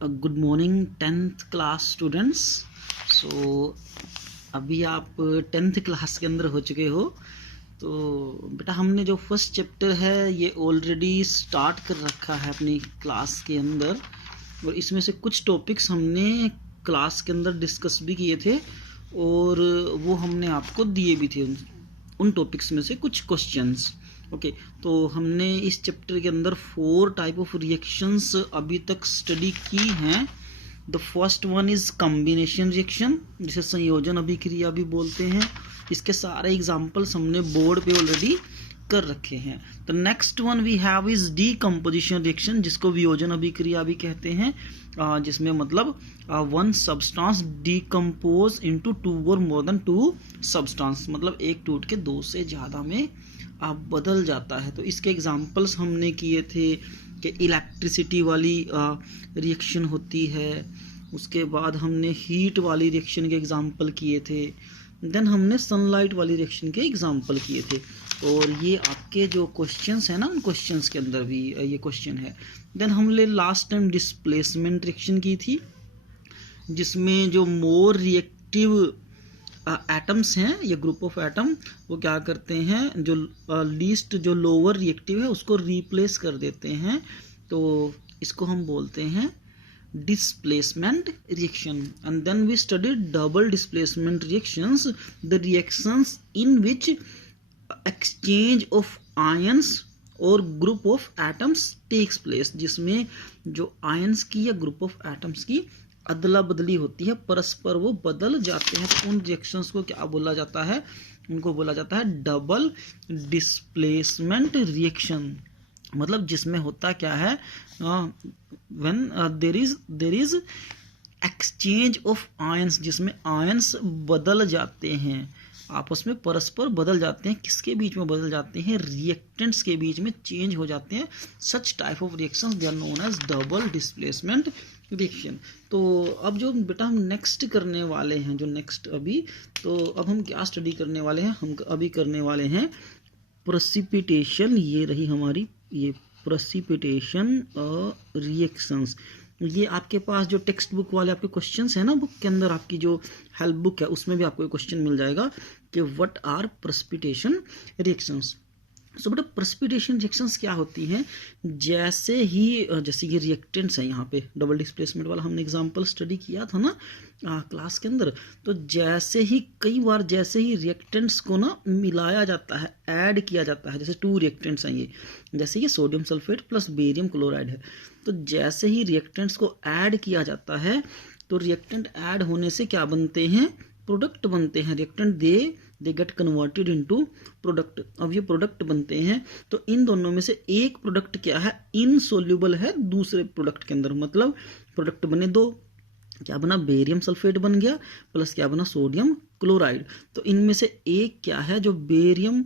Good morning 10th class students. So अभी आप 10th class के अंदर हो चुके हो। तो बेटा हमने जो फर्स्ट चैप्टर है ये ऑलरेडी स्टार्ट कर रखा है अपनी क्लास के अंदर, और इसमें से कुछ टॉपिक्स हमने क्लास के अंदर डिस्कस भी किए थे और वो हमने आपको दिए भी थे उन टॉपिक्स में से कुछ क्वेश्चंस। ओके तो हमने इस चैप्टर के अंदर 4 टाइप ऑफ रिएक्शंस अभी तक स्टडी की हैं। The first one is combination reaction, जिसे संयोजन अभिक्रिया भी बोलते हैं। इसके सारे एग्जांपल्स हमने बोर्ड पे ऑलरेडी कर रखे हैं। The next one we have is decomposition reaction, जिसको वियोजन अभिक्रिया भी कहते हैं, जिसमें मतलब वन सब्सटेंस डीकम्पोज इनटू 2 और मोर देन 2 सब्सटेंस, मतलब एक टूट के 2 से ज़्यादा में बदल जाता है। तो इसके एग्जांपल्स हमने किए थे कि इलेक्ट्रिसिटी वाली रिएक्शन होती है, उसके बाद हमने हीट वाली रिएक्शन के एग्जांपल किए थे, देन हमने सनलाइट वाली रिएक्शन के एग्जांपल किए थे। और ये आपके जो क्वेश्चंस हैं ना, उन क्वेश्चंस के अंदर भी ये क्वेश्चन है। देन हमने लास्ट टाइम डिस्प्लेसमेंट रिएक्शन की थी, जिसमें जो मोर रिएक्टिव एटम्स हैं, ये ग्रुप ऑफ एटम, वो क्या करते हैं, जो लीस्ट जो लोअर रिएक्टिव है उसको रिप्लेस कर देते हैं। तो इसको हम बोलते हैं displacement reaction. And then we study double displacement reactions, the reactions in which exchange of ions और group of atoms takes place, जिसमें जो आयंस की या ग्रुप ऑफ एटम्स की अदला बदली होती है, परस्पर वो बदल जाते हैं। तो उन रिएक्शंस को क्या बोला जाता है, उनको बोला जाता है डबल डिस्प्लेसमेंट रिएक्शन। मतलब जिसमें होता क्या है, when there is exchange of ions, जिसमें आयंस बदल जाते हैं, आपस में परस्पर बदल जाते हैं। किसके बीच में बदल जाते हैं, रिएक्टेंट्स के बीच में चेंज हो जाते हैं। Such type of reactions they are known as double displacement reaction. तो अब जो बेटा हम नेक्स्ट करने वाले हैं, जो नेक्स्ट अभी, तो अब हम क्या स्टडी करने वाले हैं, हम अभी करने वाले हैं प्रेसिपिटेशन। ये रही हमारी ये प्रेसिपिटेशन रिएक्शंस। ये आपके पास जो टेक्स्ट बुक वाले आपके क्वेश्चंस हैं ना, बुक के अंदर आपकी जो हेल्प बुक है उसमें भी आपको एक क्वेश्चन मिल जाएगा कि व्हाट आर प्रेसिपिटेशन रिएक्शंस। सो बेटा प्रेसिपिटेशन रिएक्शंस क्या होती हैं, जैसे ये रिएक्टेंट्स हैं, यहाँ पे डबल डिस्प्लेसमेंट वाला हमने एग्जांपल स्टडी किया था ना क्लास के अंदर। तो जैसे ही कई बार जैसे ही रिएक्टेंट्स को ना मिलाया जाता है, ऐड किया जाता है, जैसे 2 रिएक्टेंट्स हैं ये, जैसे ये sodium sulphate plus barium chloride है। तो जैसे ही रिएक्टेंट्स को ऐड किया जाता है, तो रिएक्टेंट ऐड होने से क्या बनते हैं, प्रोडक्ट बनते हैं। Reactant they get converted into product. अब ये प्रोडक्ट बनते हैं, तो इन दोनों में से एक प्रोडक्ट क्या है, इनसोल्यूबल है दूसरे प्रोडक्ट के अंदर। मतलब प्रोडक्ट बने 2, क्या बना, बेरियम सल्फेट बन गया प्लस क्या बना, सोडियम क्लोराइड। तो इनमें से एक क्या है, जो बेरियम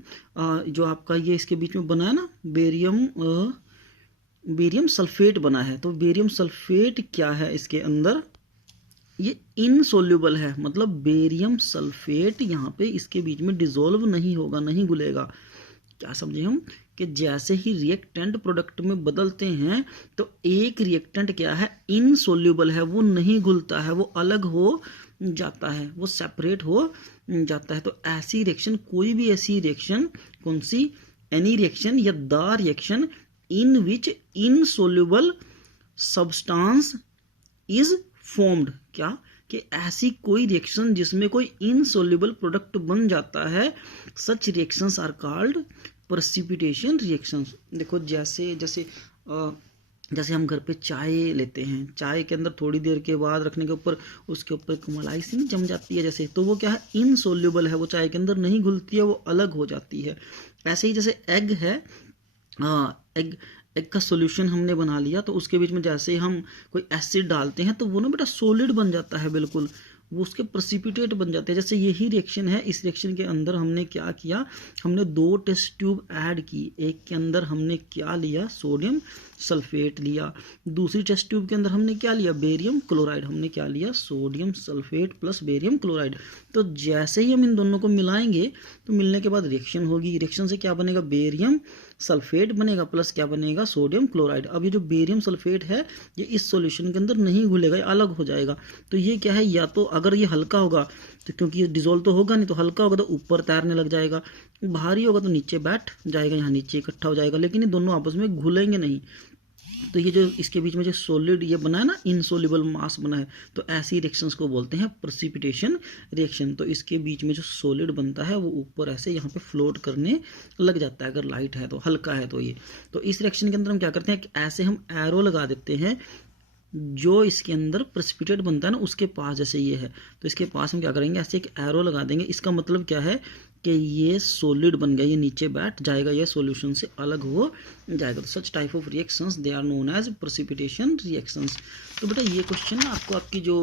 जो आपका ये इसके बीच में बना है ना, बेरियम सल्फेट बना है। तो बेरियम सल्फेट क्या है, इसके अंदर ये इनसोल्यूबल है, मतलब बेरियम सल्फेट यहाँ पे इसके बीच में डिसॉल्व नहीं होगा, नहीं घुलेगा। क्या समझे हम, कि जैसे ही रिएक्टेंट प्रोडक्ट में बदलते हैं, तो एक रिएक्टेंट क्या है, इनसोल्यूबल है, वो नहीं घुलता है, वो अलग हो जाता है, वो सेपरेट हो जाता है। तो ऐसी रिएक्शन, कोई भी ऐसी रिएक्शन, कौन सी, एनी रिएक्शन या the reaction in which insoluble substance is formed, क्या, कि ऐसी कोई रिएक्शन जिसमें कोई इनसोल्यूबल प्रोडक्ट बन जाता है, such reactions are called precipitation reactions. देखो जैसे हम घर पे चाय लेते हैं, चाय के अंदर थोड़ी देर के बाद रखने के ऊपर उसके ऊपर एक मलाई सी जम जाती है, जैसे, तो वो क्या है, इनसोल्यूबल है, वो चाय के अंदर नहीं घुलती है, वो अलग हो जाती है। ऐसे ही जैसे एग है, एग का सॉल्यूशन हमने बना लिया, तो उसके बीच में जैसे हम कोई एसिड डालते हैं, तो वो ना बेटा सॉलिड बन जाता है, बिल्कुल वो उसके प्रेसिपिटेट बन जाते हैं। जैसे यही रिएक्शन है, इस रिएक्शन के अंदर हमने क्या किया, हमने 2 टेस्ट ट्यूब ऐड की। एक के अंदर हमने क्या लिया, सोडियम सल्फेट लिया, दूसरी टेस्ट ट्यूब के अंदर हमने क्या लिया, बेरियम क्लोराइड। हमने क्या लिया, sodium sulphate plus barium chloride. तो जैसे ही हम इन दोनों को मिलाएंगे, तो मिलने के बाद रिएक्शन होगी, रिएक्शन से क्या बनेगा, बेरियम सल्फेट बनेगा प्लस क्या बनेगा, सोडियम क्लोराइड। अब ये जो बेरियम सल्फेट है ये इस सॉल्यूशन के अंदर नहीं घुलेगा, ये अलग हो जाएगा। तो ये क्या है, या तो अगर ये हल्का होगा तो क्योंकि ये डिजोल्व तो होगा नहीं, तो हल्का होगा तो ऊपर तैरने लग जाएगा, भारी होगा तो नीचे बैठ जाएगा, यहाँ नीचे इकट्ठा हो जाएगा, लेकिन ये दोनों आपस में घुलेंगे नहीं। तो ये जो इसके बीच में जो सॉलिड ये बना है ना, इनसोल्युबल मास बना है, तो ऐसी रिएक्शंस को बोलते हैं प्रेसिपिटेशन रिएक्शन। तो इसके बीच में जो सॉलिड बनता है वो ऊपर ऐसे यहाँ पे फ्लोट करने लग जाता है, अगर लाइट है तो, हल्का है तो ये। तो इस रिएक्शन के अंदर हम क्या करते हैं कि ऐसे हम एरो लगा देते हैं, जो इसके अंदर प्रेसिपिटेट बनता है ना उसके पास, जैसे ये है तो इसके पास हम क्या करेंगे, ऐसे एक एरो लगा देंगे। इसका मतलब क्या है कि ये सॉलिड बन गया, ये नीचे बैठ जाएगा, ये सॉल्यूशन से अलग हो जाएगा। तो such type of reactions they are known as precipitation reactions. तो बेटा ये क्वेश्चन ना आपको आपकी जो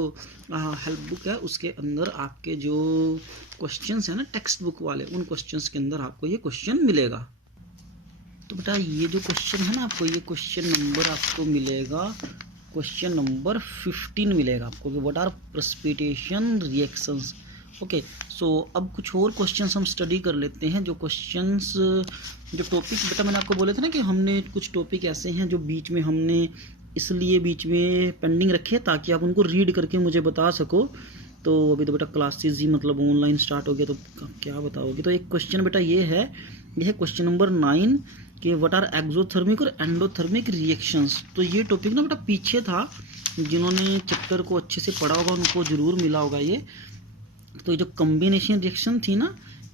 हेल्प बुक है उसके अंदर आपके जो क्वेश्चंस है ना टेक्स्ट बुक वाले, उन क्वेश्चंस के अंदर आपको ये क्वेश्चन मिलेगा। तो बेटा ये जो क्वेश्चन है ना आपको, ये क्वेश्चन नंबर आपको मिलेगा, क्वेश्चन नंबर 15 मिलेगा आपको, what are precipitation reactions. Okay, so अब कुछ और क्वेश्चंस हम स्टडी कर लेते हैं। जो क्वेश्चंस, जो टॉपिक बेटा मैंने आपको बोले थे ना कि हमने कुछ टॉपिक ऐसे हैं जो बीच में हमने इसलिए बीच में पेंडिंग रखे ताकि आप उनको रीड करके मुझे बता सको। तो अभी तो बेटा क्लासेस ही मतलब ऑनलाइन स्टार्ट हो गया, तो क्या बताओगे। तो एक क्वेश्चन बेटा ये है क्वेश्चन नंबर 9 कि व्हाट आर एक्सोथर्मिक और एंडोथर्मिक रिएक्शंस। तो ये टॉपिक ना बेटा पीछे था, जिन्होंने चैप्टर को अच्छे से पढ़ा होगा उनको जरूर मिला होगा ये। तो जो कॉम्बिनेशन रिएक्शन थी ना,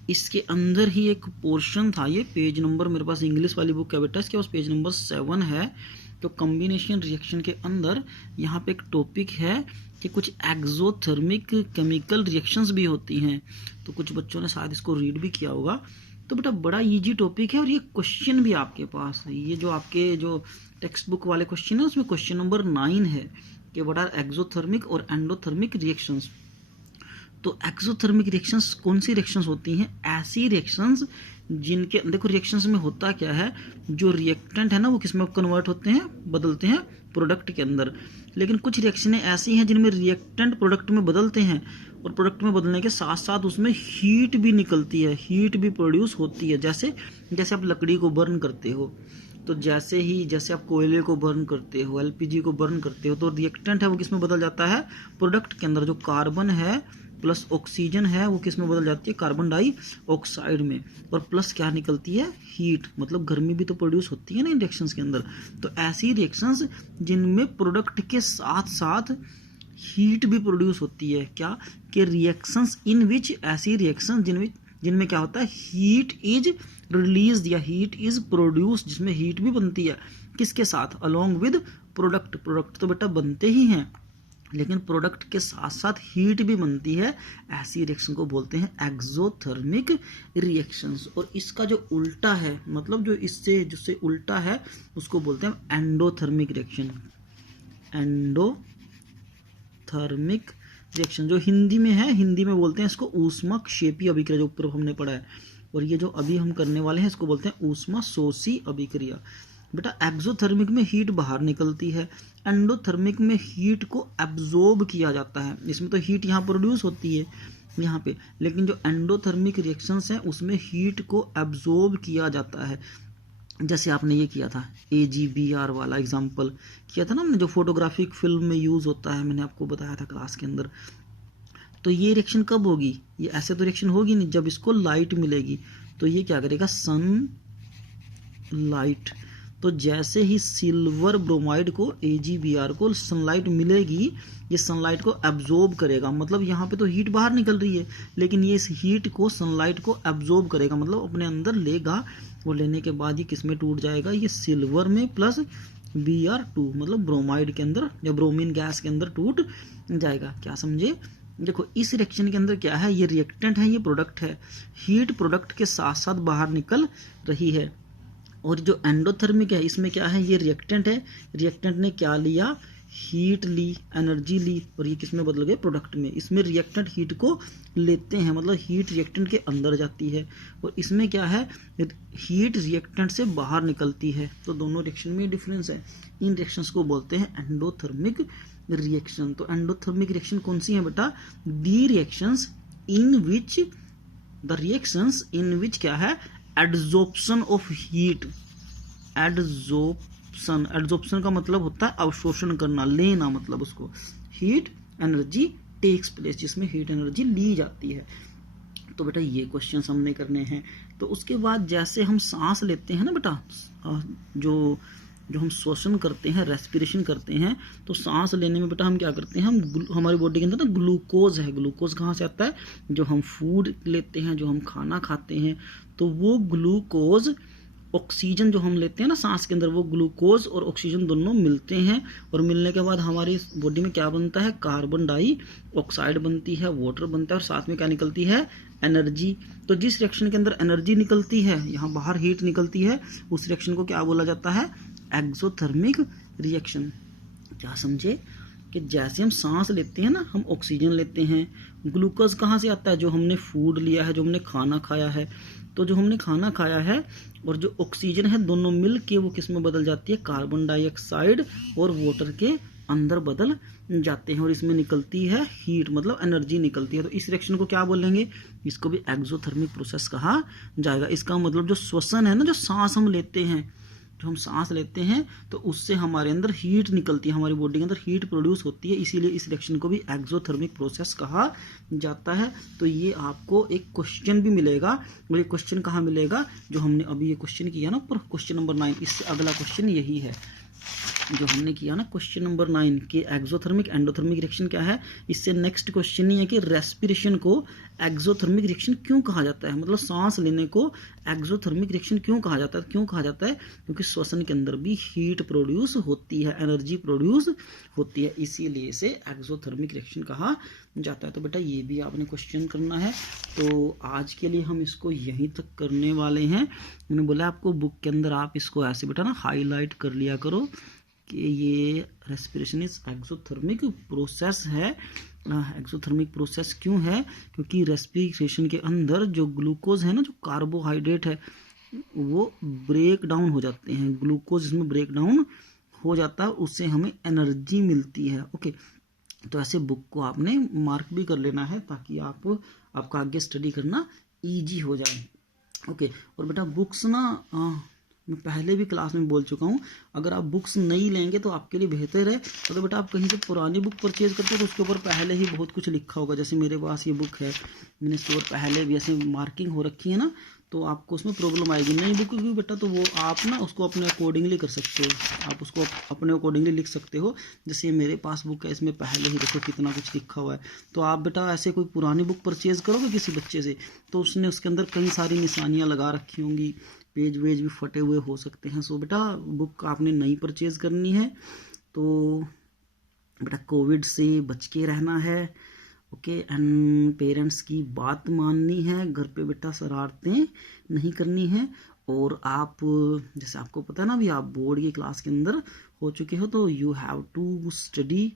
इसके अंदर ही एक पोर्शन था, ये पेज नंबर, मेरे पास इंग्लिश वाली बुक है बेटा, इसके पास पेज नंबर 7 है। तो कॉम्बिनेशन रिएक्शन के अंदर यहाँ पे एक टॉपिक है कि कुछ एक्सोथर्मिक केमिकल रिएक्शंस भी होती हैं। तो कुछ बच्चों ने शायद इसको रीड भी किया होगा। तो बेटा बड़ा इजी टॉपिक है और ये क्वेश्चन भी आपके पास है। ये जो आपके जो टेक्स्ट बुक वाले क्वेश्चन है उसमें क्वेश्चन नंबर 9 है कि व्हाट आर एक्सोथर्मिक और एंडोथर्मिक रिएक्शंस। तो एक्सोथर्मिक रिएक्शंस कौन सी रिएक्शंस होती हैं, ऐसी रिएक्शंस जिनके देखो रिएक्शंस में होता क्या है, जो रिएक्टेंट है ना वो किस में कन्वर्ट होते हैं, बदलते हैं प्रोडक्ट के अंदर। लेकिन कुछ रिएक्शनें ऐसी हैं जिनमें रिएक्टेंट प्रोडक्ट में बदलते हैं और प्रोडक्ट में बदलने के साथ साथ उसमें हीट भी निकलती है, हीट भी प्रोड्यूस होती है। जैसे जैसे आप लकड़ी को बर्न करते हो, तो जैसे आप कोयले को बर्न करते हो, एलपीजी को बर्न करते हो, तो रिएक्टेंट है वो किस में बदल जाता है, प्रोडक्ट के अंदर। जो कार्बन है प्लस ऑक्सीजन है वो किस में बदल जाती है, कार्बन डाइऑक्साइड में। और प्लस क्या निकलती है, हीट, मतलब गर्मी भी तो प्रोड्यूस होती है ना इन रिएक्शंस के अंदर। तो ऐसी रिएक्शंस जिनमें प्रोडक्ट के साथ साथ हीट भी प्रोड्यूस होती है, क्या कि रिएक्शंस इन विच, ऐसी रिएक्शन जिनमें क्या होता है, हीट इज रिलीज या हीट इज प्रोड्यूस, जिसमें हीट भी बनती है, किसके साथ, अलोंग विद प्रोडक्ट। प्रोडक्ट तो बेटा बनते ही हैं लेकिन प्रोडक्ट के साथ साथ हीट भी बनती है। ऐसी रिएक्शन को बोलते हैं एक्सोथर्मिक रिएक्शंस। और इसका जो उल्टा है, मतलब जो इससे जिससे उल्टा है, उसको बोलते हैं एंडोथर्मिक रिएक्शन। एंडोथर्मिक रिएक्शन जो हिंदी में है, हिंदी में बोलते हैं इसको ऊष्माक्षेपी अभिक्रिया, जो ऊपर हमने पढ़ा है। और ये जो अभी हम करने वाले हैं इसको बोलते हैं ऊष्माशोषी अभिक्रिया। बेटा एक्सोथर्मिक में हीट बाहर निकलती है, एंडोथर्मिक में हीट को एब्जॉर्ब किया जाता है। इसमें तो हीट यहाँ प्रोड्यूस होती है यहाँ पे, लेकिन जो एंडोथर्मिक रिएक्शंस हैं उसमें हीट को एब्जॉर्ब किया जाता है। जैसे आपने ये किया था AgBr वाला एग्जाम्पल किया था ना हमने, जो फोटोग्राफिक फिल्म में यूज होता है, मैंने आपको बताया था क्लास के अंदर। तो ये रिएक्शन कब होगी, ये ऐसे तो रिएक्शन होगी नहीं, जब इसको लाइट मिलेगी। तो ये क्या करेगा, सन लाइट। तो जैसे ही सिल्वर ब्रोमाइड को AgBr को सनलाइट मिलेगी, ये सनलाइट को एब्जॉर्ब करेगा। मतलब यहाँ पे तो हीट बाहर निकल रही है लेकिन ये इस हीट को, सनलाइट को एब्जॉर्ब करेगा, मतलब अपने अंदर लेगा। वो लेने के बाद ये किस में टूट जाएगा, ये सिल्वर में प्लस Br2, मतलब ब्रोमाइड के अंदर या ब्रोमीन गैस के अंदर टूट जाएगा। क्या समझे। देखो इस रिएक्शन के अंदर क्या है, ये रिएक्टेंट है, ये प्रोडक्ट है। हीट प्रोडक्ट के साथ साथ बाहर निकल रही है। और जो एंडोथर्मिक है इसमें क्या है, ये रिएक्टेंट है, रिएक्टेंट ने क्या लिया, हीट ली, एनर्जी ली, और ये किस में बदल गए, प्रोडक्ट में। इसमें रिएक्टेंट हीट को लेते हैं, मतलब हीट रिएक्टेंट के अंदर जाती है। और इसमें क्या है, हीट रिएक्टेंट से बाहर निकलती है। तो दोनों रिएक्शन में डिफरेंस है। इन रिएक्शंस को बोलते हैं एंडोथर्मिक रिएक्शन। तो एंडोथर्मिक रिएक्शन कौन सी है बेटा, the reactions in which, the reactions in which क्या है, adsorption of heat. Adsorption. Adsorption का मतलब होता है अवशोषण करना, लेना, मतलब उसको हीट एनर्जी टेक्स प्लेस, जिसमें हीट एनर्जी ली जाती है। तो बेटा ये क्वेश्चन हमने करने हैं। तो उसके बाद जैसे हम सांस लेते हैं ना बेटा, जो हम श्वसन करते हैं, रेस्पिरेशन करते हैं, तो सांस लेने में बेटा हम क्या करते हैं, हम हमारी बॉडी के अंदर ना ग्लूकोज है। ग्लूकोज कहाँ से आता है, जो हम फूड लेते हैं, जो हम खाना खाते हैं, तो वो ग्लूकोज, ऑक्सीजन जो हम लेते हैं ना सांस के अंदर, वो ग्लूकोज और ऑक्सीजन दोनों मिलते हैं, और मिलने के बाद हमारी बॉडी में क्या बनता है, कार्बन डाइऑक्साइड बनती है, वाटर बनता है, और साथ में क्या निकलती है, एनर्जी। तो जिस रिएक्शन के अंदर एनर्जी निकलती है, यहाँ बाहर हीट निकलती है, उस रिएक्शन को क्या बोला जाता है, एक्सोथर्मिक रिएक्शन। क्या समझे कि जैसे हम सांस लेते हैं ना, हम ऑक्सीजन लेते हैं, ग्लूकोज कहाँ से आता है, जो हमने फूड लिया है, जो हमने खाना खाया है। तो जो हमने खाना खाया है और जो ऑक्सीजन है, दोनों मिल के वो किस में बदल जाती है, कार्बन डाइऑक्साइड और वाटर के अंदर बदल जाते हैं, और इसमें निकलती है हीट, मतलब एनर्जी निकलती है। तो इस रिएक्शन को क्या बोलेंगे, इसको भी एक्सोथर्मिक प्रोसेस कहा जाएगा। इसका मतलब जो श्वसन है ना, जो सांस हम लेते हैं, जो हम सांस लेते हैं, तो उससे हमारे अंदर हीट निकलती है, हमारी बॉडी के अंदर हीट प्रोड्यूस होती है, इसीलिए इस रिएक्शन को भी एक्सोथर्मिक प्रोसेस कहा जाता है। तो ये आपको एक क्वेश्चन भी मिलेगा, और ये क्वेश्चन कहाँ मिलेगा, जो हमने अभी ये क्वेश्चन किया ना ऊपर, क्वेश्चन नंबर 9, इससे अगला क्वेश्चन यही है जो हमने किया ना, क्वेश्चन नंबर 9 कि एक्सोथर्मिक एंडोथर्मिक रिएक्शन क्या है। इससे नेक्स्ट क्वेश्चन ही है कि रेस्पिरेशन को एक्सोथर्मिक रिएक्शन क्यों कहा जाता है, मतलब सांस लेने को एक्सोथर्मिक रिएक्शन क्यों कहा जाता है। क्यों कहा जाता है, क्योंकि श्वसन के अंदर भी हीट प्रोड्यूस होती है, एनर्जी प्रोड्यूस होती है, इसीलिए इसे एक्सोथर्मिक रिएक्शन कहा जाता है। तो बेटा ये भी आपने क्वेश्चन करना है। तो आज के लिए हम इसको यहीं तक करने वाले हैं। मैंने बोला आपको बुक के अंदर आप इसको ऐसे बेटा ना हाईलाइट कर लिया करो कि ये रेस्पिरेशन इज एक्सोथर्मिक प्रोसेस है। एक्सोथर्मिक प्रोसेस क्यों है, क्योंकि रेस्पिरेशन के अंदर जो ग्लूकोज है ना, जो कार्बोहाइड्रेट है, वो ब्रेक डाउन हो जाते हैं, ग्लूकोज इसमें ब्रेक डाउन हो जाता है, उससे हमें एनर्जी मिलती है। ओके, तो ऐसे बुक को आपने मार्क भी कर लेना है, ताकि आपका आगे स्टडी करना ईजी हो जाए। ओके, और बेटा बुक्स ना मैं पहले भी क्लास में बोल चुका हूँ, अगर आप बुक्स नहीं लेंगे तो आपके लिए बेहतर है। अगर बेटा आप कहीं से पुरानी बुक परचेज करते हो तो उसके ऊपर पहले ही बहुत कुछ लिखा होगा। जैसे मेरे पास ये बुक है, मैंने इसके ऊपर पहले भी ऐसे मार्किंग हो रखी है ना, तो आपको उसमें प्रॉब्लम आएगी। नई बुक की बेटा तो वो आप ना उसको अपने अकॉर्डिंगली कर सकते हो, आप उसको अपने अकॉर्डिंगली लिख सकते हो। जैसे मेरे पास बुक है, इसमें पहले ही देखो कितना कुछ लिखा हुआ है। तो आप बेटा ऐसे कोई पुरानी बुक परचेज करोगे किसी बच्चे से, तो उसने उसके अंदर कई सारी निशानियाँ लगा रखी होंगी, पेज वेज भी फटे हुए हो सकते हैं। सो बेटा बुक आपने नई परचेज करनी है। तो बेटा कोविड से बच के रहना है। ओके, एंड पेरेंट्स की बात माननी है, घर पे बेटा शरारतें नहीं करनी है। और आप जैसे आपको पता है ना, अभी आप बोर्ड की क्लास के अंदर हो चुके हो, तो यू हैव टू स्टडी।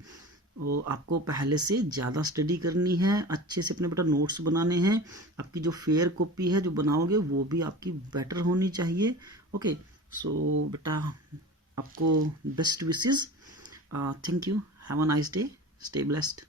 आपको पहले से ज़्यादा स्टडी करनी है, अच्छे से अपने बेटा नोट्स बनाने हैं। आपकी जो फेयर कॉपी है जो बनाओगे वो भी आपकी बेटर होनी चाहिए। ओके, सो बेटा आपको best wishes. Thank you, have a nice day, stay blessed.